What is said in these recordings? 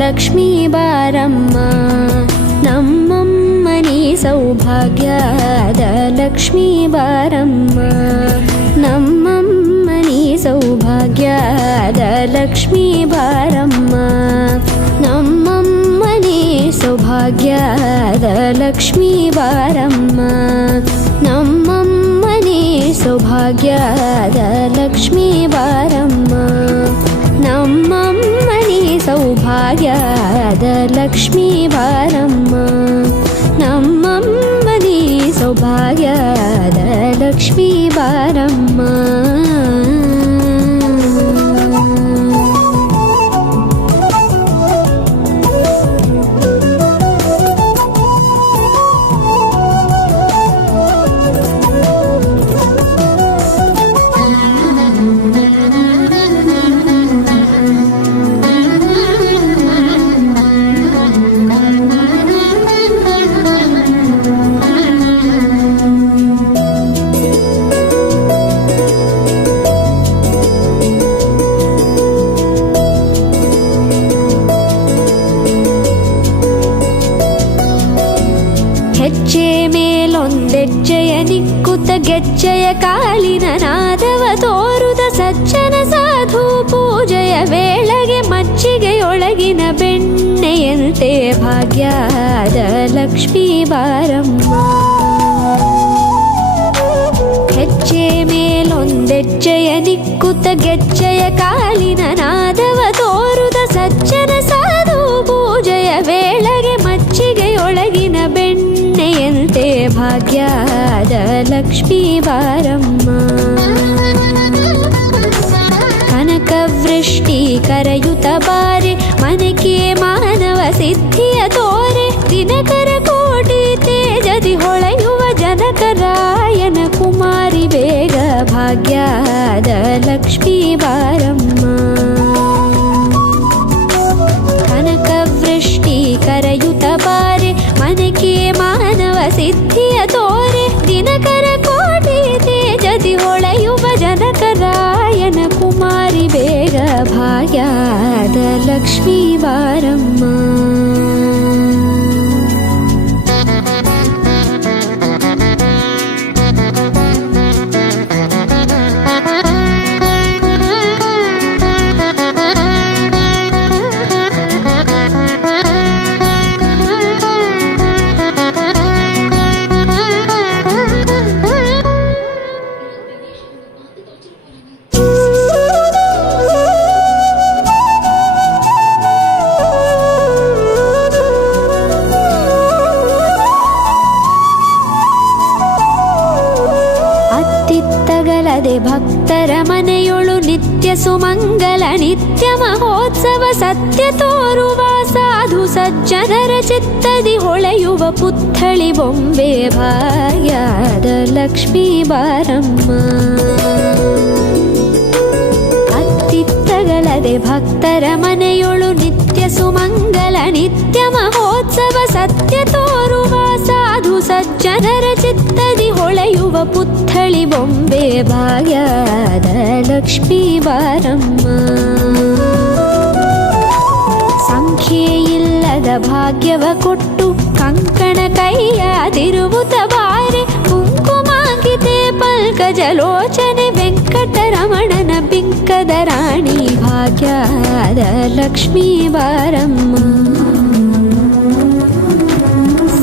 ಲಕ್ಷ್ಮೀ ಬಾರಮ್ಮ, ನಮ್ಮಮ್ಮ ನೀ ಸೌಭಾಗ್ಯದ ಲಕ್ಷ್ಮೀ ಬಾರಮ್ಮ, ನಮ್ಮಮ್ಮ ನೀ ಸೌಭಾಗ್ಯದ ಲಕ್ಷ್ಮೀ ಬಾರಮ್ಮ, ನಮ್ಮಮ್ಮ ನೀ ಸೌಭಾಗ್ಯದ ಲಕ್ಷ್ಮೀ ಬಾರಮ್ಮ, ನಮ್ಮಮ್ಮ ನೀ ಸೌಭಾಗ್ಯದ ಲಕ್ಷ್ಮೀ ಬಾರಮ್ಮ, ನಮ್ಮಮ್ಮ ನೀ ಸೌಭಾಗ್ಯದ ಲಕ್ಷ್ಮೀ ಬಾರಮ್ಮ, ನಮ್ಮಮ್ಮ ನೀ ಸೌಭಾಗ್ಯದ ಲಕ್ಷ್ಮೀ ಬಾರಮ್ಮ. ಹೆಜ್ಜೆ ಮೇಲೊಂದೆಜ್ಜೆಯ ನಿಕ್ಕುತ್ತ ಗೆಜ್ಜೆಯ ಕಾಲಿನ ನಾದವ ತೋರುದ ಸಜ್ಜನ ಸಾಧು ಪೂಜೆಯ ವೇಳೆಗೆ ಮಜ್ಜಿಗೆಯೊಳಗಿನ ಬೆಣ್ಣೆಯಂತೆ ಭಾಗ್ಯದ ಲಕ್ಷ್ಮೀ ಬಾರಮ್ಮ, ಹೆಜ್ಜೆ ಮೇಲೊಂದೆಜ್ಜೆಯ ನಿಕ್ಕುತ್ತ ಗೆಜ್ಜೆಯ ಕಾಲಿನ ನಾದವ ತೋರುದ ಸಜ್ಜನ ಸಾಧು ಪೂಜೆಯ ವೇಳೆಗೆ ಮಜ್ಜಿಗೆಯೊಳಗಿನ ಬೆಣ್ಣೆಯಂತೆ ಭಾಗ್ಯದ ಲಕ್ಷ್ಮೀ ಬಾರಮ್ಮ, ಕನಕವೃಷ್ಟಿ ಕರೆಯುತ್ತ ಬಾರೆ ಮನಕೆ ಮಾನವ ಸಿದ್ಧಿಯ ತೋರೆ, ದಿನಕರ ಕೋಟಿ ತೇಜದಿ ಹೊಳೆಯುವ ಜನಕರಾಯನ ಕುಮಾರಿ ಬೇಗ ಭಾಗ್ಯದ ಲಕ್ಷ್ಮೀ ಬಾರಮ್ಮ, ಕನಕವೃಷ್ಟಿ ಕರೆಯುತ್ತ ಬಾರೆ ಮನಕೆ ಮಾನವ ಸಿದ್ಧಿಯ ತೋರೆ, ದಿನಕರ ಕೋಟಿ ತೇಜದಿ ಹೊಳೆಯುವ ಜನಕರಾಯನ ಕುಮಾರಿ ಬೇಗ ಭಾಗ್ಯದ ಲಕ್ಷ್ಮೀ ಬಾರಮ್ಮ. ಭಕ್ತರ ಮನೆಯೊಳು ನಿತ್ಯ ಸುಮಂಗಲ ನಿತ್ಯ ಮಹೋತ್ಸವ ಸತ್ಯ ತೋರುವ ಸಾಧು ಸಜ್ಜನರ ಚಿತ್ತದಿ ಹೊಳೆಯುವ ಪುತ್ಥಳಿ ಬೊಂಬೆ ಭಾಗ್ಯದ ಲಕ್ಷ್ಮೀ ಬಾರಮ್ಮ, ಅತ್ತಿತ್ತಗಲದೆ ಭಕ್ತರ ಮನೆಯೊಳು ನಿತ್ಯ ಸುಮಂಗಲ ನಿತ್ಯ ಮಹೋತ್ಸವ ಸತ್ಯ ತೋರುವ ಸಾಧು ಸಜ್ಜನರ ಚಿತ್ತದಿ ಹೊಳೆಯುವ ಪುತ್ಥಳಿ ಬೊಂಬೆ ಭಾಗ್ಯದ ಲಕ್ಷ್ಮೀ ಬಾರಮ್ಮ, ಸಂಖ್ಯೆಯಿಲ್ಲದ ಭಾಗ್ಯವ ಕೊಟ್ಟು ಕಂಕಣ ಕೈಯಾದಿರುವುತ ಬಾರೆ, ಕುಂಕುಮಾಂಕಿತೆ ಪಲ್ಕಜಲೋಚನೆ ವೆಂಕಟರಮಣನ ಬಿಂಕದ ರಾಣಿ ಭಾಗ್ಯದ ಲಕ್ಷ್ಮೀ ಬಾರಮ್ಮ,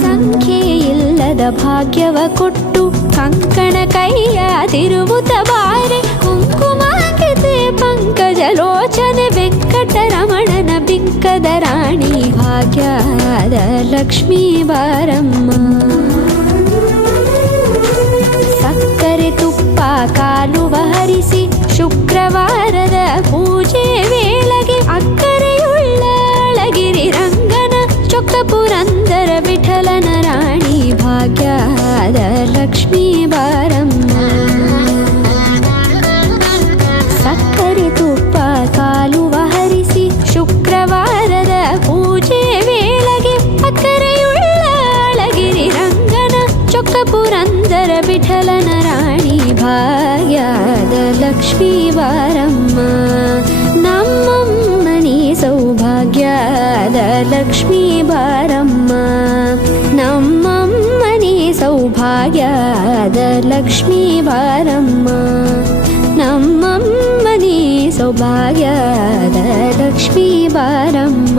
ಸಂಖ್ಯೆಯಿಲ್ಲದ ಭಾಗ್ಯವ ಕೊಟ್ಟು ಕಂಕಣ ಕೈಯಾದಿರುವುತ ಬಾರೆ, ಕುಂಕುಮಾಂಕಿತೆ ಪಂಕಜಲೋಚನೆ ವೆಂಕಟರಮಣನ ಬಿಂಕದ ರಾಣಿ ಭಾಗ್ಯದ ಲಕ್ಷ್ಮೀ ಬಾರಮ್ಮ, ಸಕ್ಕರೆ ತುಪ್ಪ ಕಾಲುವ ಹರಿಸಿ ಶುಕ್ರವಾರದ ಪೂಜೆ ವೇಳೆಗೆ ಅಕ್ಕರೆಯುಳ್ಳ ಅಳಗಿರಿ ರಂಗನ ಚೊಕ್ಕ ಪುರಂದರ ವಿಠಲನ ರಾಣಿ ಭಾಗ್ಯದ ಲಕ್ಷ್ಮೀ ಬಾರಮ್ಮ, ಸಕ್ಕರೆ ತುಪ್ಪ ಕಾಲುವ ಹರಿಸಿ ಶುಕ್ರವಾರದ ಪೂಜೆ ವೇಳೆಗೆ ಅಕ್ಕರೆಯುಳ್ಳ ಅಳಗಿರಿ ರಂಗನ ಚೊಕ್ಕ ಪುರಂದರ ವಿಠಲನ ರಾಣಿ ಭಾಗ್ಯದ ಲಕ್ಷ್ಮೀ ಬಾರಮ್ಮ, ನಮ್ಮಮ್ಮ ನೀ ಸೌಭಾಗ್ಯ ಭಾಗ್ಯದ ಲಕ್ಷ್ಮೀ ಬಾರಮ್ಮ ನಮ್ಮಮ್ಮನಿ ಸೌಭಾಗ್ಯದ ಲಕ್ಷ್ಮೀ ಬಾರಮ್ಮ ನಮ್ಮಮ್ಮನಿ ಸೌಭಾಗ್ಯದ ಲಕ್ಷ್ಮೀ ಬಾರಮ್ಮ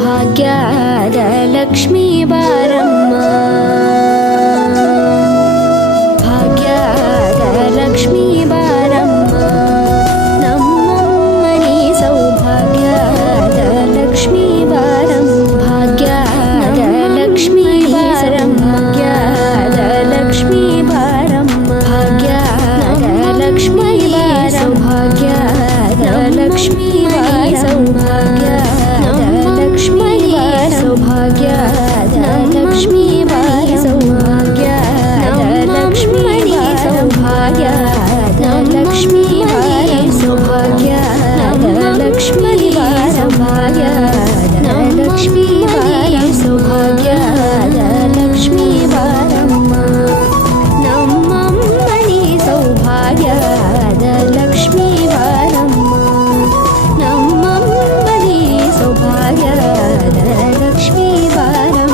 ಭಾಗ್ಯದ ಲಕ್ಷ್ಮೀ ಬಾರಮ್ಮ ಭಾಗ್ಯದ ಲಕ್ಷ್ಮೀ ಬಾರಮ್ಮ ನಮ್ಮಮ್ಮನಿ ಸೌಭಾಗ್ಯದ ಲಕ್ಷ್ಮೀ ಬಾರಮ್ಮ ಭಾಗ್ಯದ ಲಕ್ಷ್ಮೀ ಬಾರಮ್ಮ ಭಾಗ್ಯದ ಲಕ್ಷ್ಮೀ ಬಾರಮ್ಮ ಭಾಗ್ಯದ ಲಕ್ಷ್ಮೀ ಸೌಭಾಗ್ಯದ ಲಕ್ಷ್ಮೀ ಸೌಭಾಗ್ಯ ಲಕ್ಷ್ಮೀ ಸೌಭಾಗ್ಯದ ಲಕ್ಷ್ಮೀ ಸೌಭಾಗ್ಯ ಲಕ್ಷ್ಮೀ ಸೌಭಾಗ್ಯದ ಲಕ್ಷ್ಮೀ ಸೌಭಾಗ್ಯ ಲಕ್ಷ್ಮೀ ಸೌಭಾಗ್ಯದ ಲಕ್ಷ್ಮೀ ಸೌಭಾಗ್ಯದ ಲಕ್ಷ್ಮೀ ಬಾರಮ್ಮ ನಮ್ಮಮ್ಮನಿ ಸೌಭಾಗ್ಯದ ಲಕ್ಷ್ಮೀ ಬಾರಮ್ಮ ನಮ್ಮಮ್ಮನಿ ಸೌಭಾಗ್ಯದ ಲಕ್ಷ್ಮೀ ಬಾರಮ್ಮ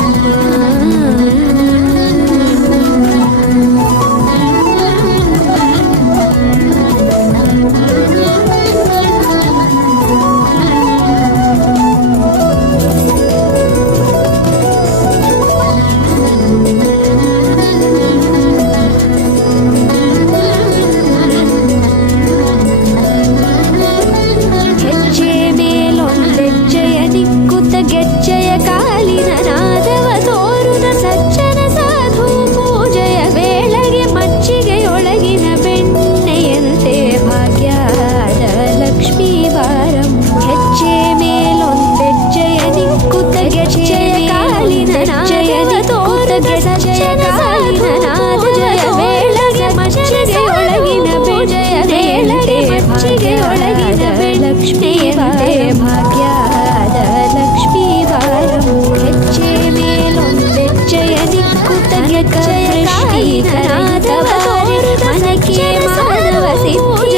ಹೆಜ್ಜೆ ಮೇಲೊಂದೆಜ್ಜೆಯ ದಿಕ್ಕುತ್ತ ಗೆಜ್ಜೆಯ ಕಾಲಿನ ನಾದವ ತೋರುದ ಸಜ್ಜನ ಸಾಧು ಪೂಜೆಯ ವೇಳೆಗೆ ಮಜ್ಜಿಗೆಯೊಳಗಿನ ಬೆಣ್ಣೆಯಂತೆ ಭಾಗ್ಯದ ಲಕ್ಷ್ಮೀ ಬಾರಮ್ಮ ಹೆಜ್ಜೆ ಮೇಲೊಂದೆಜ್ಜೆಯ ದಿಕ್ಕುತ್ತ ಗೆಜ್ಜೆಯ ಕಾಲಿನ ನಾದವ ತೋರುದ ಸಜ್ಜನ ಸಾಧು ಪೂಜೆಯ ವೇಳೆಗೆ ಮಜ್ಜಿಗೆಯೊಳಗಿನ ಬೆಣ್ಣೆಯಂತೆ ಮಜ್ಜಿಗೆಯೊಳಗಿನ ಲಕ್ಷ್ಮೀಯಂತೆ ಭಾಗ್ಯದ ಲಕ್ಷ್ಮೀ ಬಾರಮ್ಮ ಹೆಜ್ಜೆ ಮೇಲೊಂದೆಜ್ಜೆಯ ದಿಕ್ಕುತ್ತ ಗೆಜ್ಜೆಯ ಕಾಲಿನ ನಾದವ ಮನಕ್ಕೆ ಮಾನವ ಸಿದ್ಧಿ